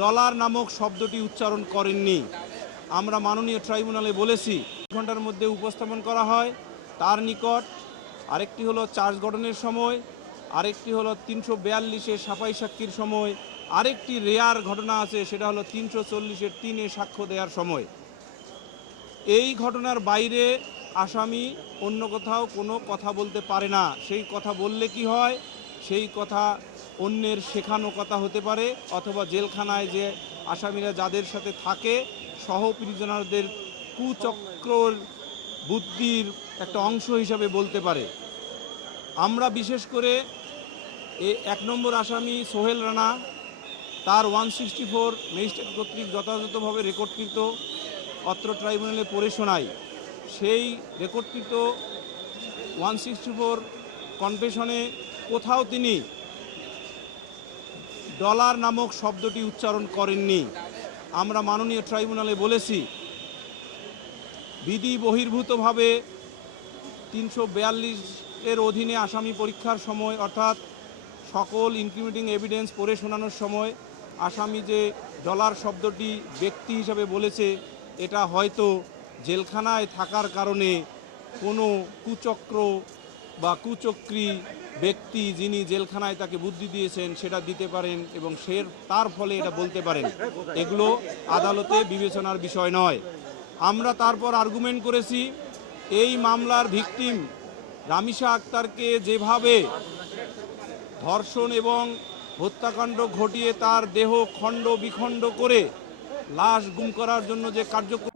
Dollar নামক শব্দটি উচ্চারণ করেননি। আমরা মাননীয় ট্রাইব্যুনালে বলেছি ঘন্টার মধ্যে উপস্থাপন করা হয় তার নিকট। আরেকটি হলো চার্জ গঠনের সময়, আরেকটি হলো 342-এর সাফাই সাক্ষীর সময়, আরেকটি রেয়ার ঘটনা আছে সেটা হলো 340-এর 3-এ সাক্ষ্য দেওয়ার সময়। এই ঘটনার বাইরে আসামি অন্য কোথাও কোনো কথা বলতে পারে না। সেই কথা বললে কি হয়, সেই কথা অন্যের শেখানো কথা হতে পারে, অথবা জেলখানায় যে আসামিরা যাদের সাথে থাকে সহ প্রিজনারদের কুচক্রর বুদ্ধির একটা অংশ হিসাবে বলতে পারে। আমরা বিশেষ করে 1 নম্বর আসামি সোহেল রানা তার 164 ম্যাজিস্ট্রেট কর্তৃক যথাযথভাবে রেকর্ডকৃত অত্র ট্রাইব্যুনালে পড়ে শোনাই। সেই রেকর্ডকৃত 164 কনফেশনে কোথাও তিনি ডলার নামক শব্দটি উচ্চারণ করেননি। আমরা মাননীয় ট্রাইব্যুনালে বলেছি বিধি বহির্ভূতভাবে 342-এর অধীনে আসামি পরীক্ষার সময় অর্থাৎ সকল ইনক্রিমিনেটিং এভিডেন্স পড়ে শোনানোর সময় আসামি যে ডলার শব্দটি ব্যক্তি হিসাবে বলেছে, এটা হয়তো জেলখানায় থাকার কারণে কোনো কুচক্র বা কুচক্রী ব্যক্তি যিনি জেলখানায় তাকে বুদ্ধি দিয়েছেন সেটা দিতে পারেন এবং তার ফলে এটা বলতে পারেন। এগুলো আদালতে বিবেচনার বিষয় নয়। আমরা তারপর আর্গুমেন্ট করেছি এই মামলার ভিকটিম রামিসা আক্তারকে যেভাবে ধর্ষণ এবং হত্যাকাণ্ড ঘটিয়ে তার দেহ খণ্ড বিখণ্ড করে লাশ গুম করার জন্য যে কার্যক্রম